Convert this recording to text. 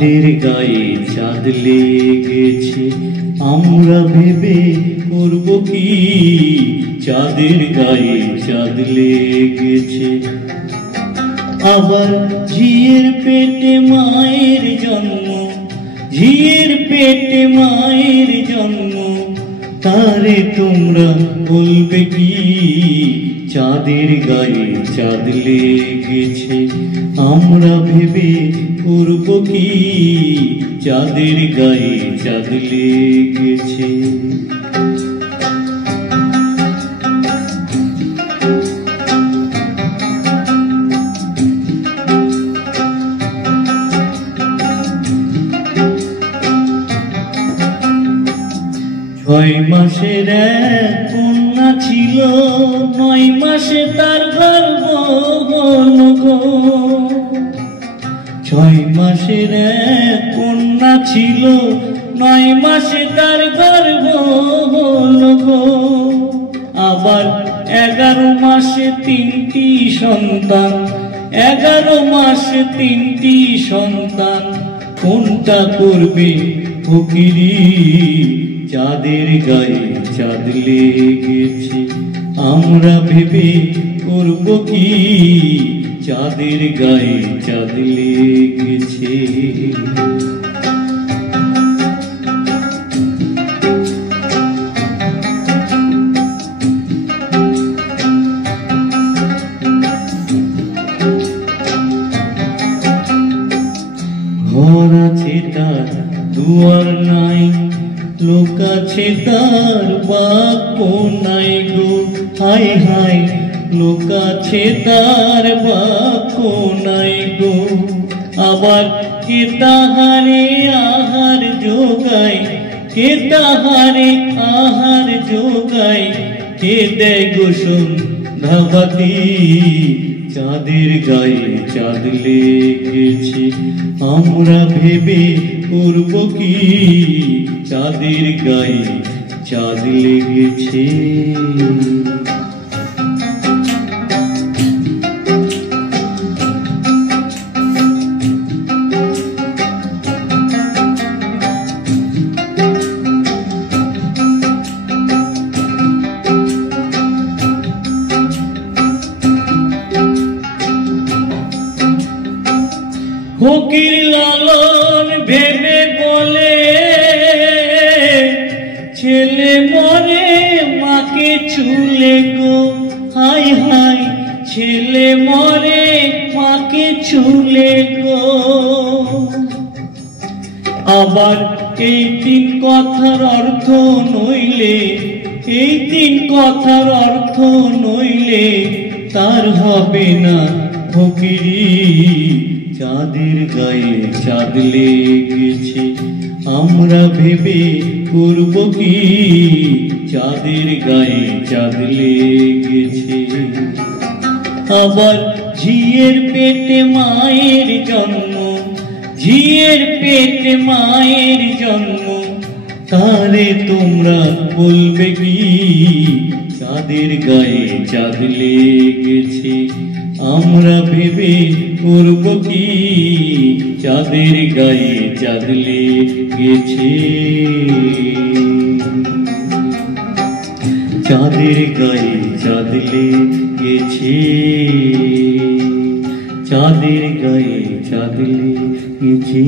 চাঁদের গায়ে চাঁদ লেগেছে, আমরা ভেবে করব কি? চাঁদের গায়ে চাঁদ লেগেছে। আবার ঝিয়ের পেটে মায়ের জন্ম, ঝিয়ের পেটে মায়ের জন্ম, তারে তোমরা বলবে কি? চাঁদের গায়ে চাঁদ লেগেছে, আমরা ভেবে করব কি? চাঁদের গায়ে চাঁদ লেগেছে। ছয় মাসের এক কন্যা ছিল, 9 মাসে তার গর্ভ হলো গো। 6 মাসের এক কন্যা ছিল, 9 মাসে তার গর্ভ হলো গো। আবার 11 মাসে 3টি সন্তান, 11 মাসে 3টি সন্তান, কোনটা করবে ফকিরি? চাঁদের গায়ে চাঁদ লেগেছে, আমরা ভেবে করব কি? চাঁদের গায়ে চাঁদ লেগেছে। ঘর আছে তার দুয়ার নাই, লোক আছে তার বাক্য নাই গো। হায় হায়, লোক আছে তার বাক্য নাই গো। আবার কে তাহারে আহার যোগায়, কে তাহারে আহার যোগায়, কে দেয় গোসল ধাবাতি? চাঁদের গায়ে চাঁদ লেগেছে, আমরা ভেবে করব কি? চাঁদের গায়ে চাঁদ লেগেছে। ফকির লালন ভেবে বলে, ছেলে মরে মাকে চুলে গো। হায় হায়, ছেলে মরে মাকে চুলে গো। আবার এই 3 কথার অর্থ নইলে, এই 3 কথার অর্থ নইলে তার হবে না ফকিরি। চাঁদের গায়ে চাঁদ লেগেছে, আমরা ভেবে করব কি? চাঁদের গায়ে চাঁদ লেগেছে। আবার ঝিয়ের পেটে মায়ের জন্ম, ঝিয়ের পেটে মায়ের জন্ম, তারে তোমরা বলবে কি? চাঁদের গায়ে চাঁদ লেগেছে, আমরা ভেবে করব কি? চাঁদের গায়ে চাঁদ লেগেছে। চাঁদের গায়ে চাঁদ লেগেছে, চাঁদের গায়ে চাঁদ লেগেছে।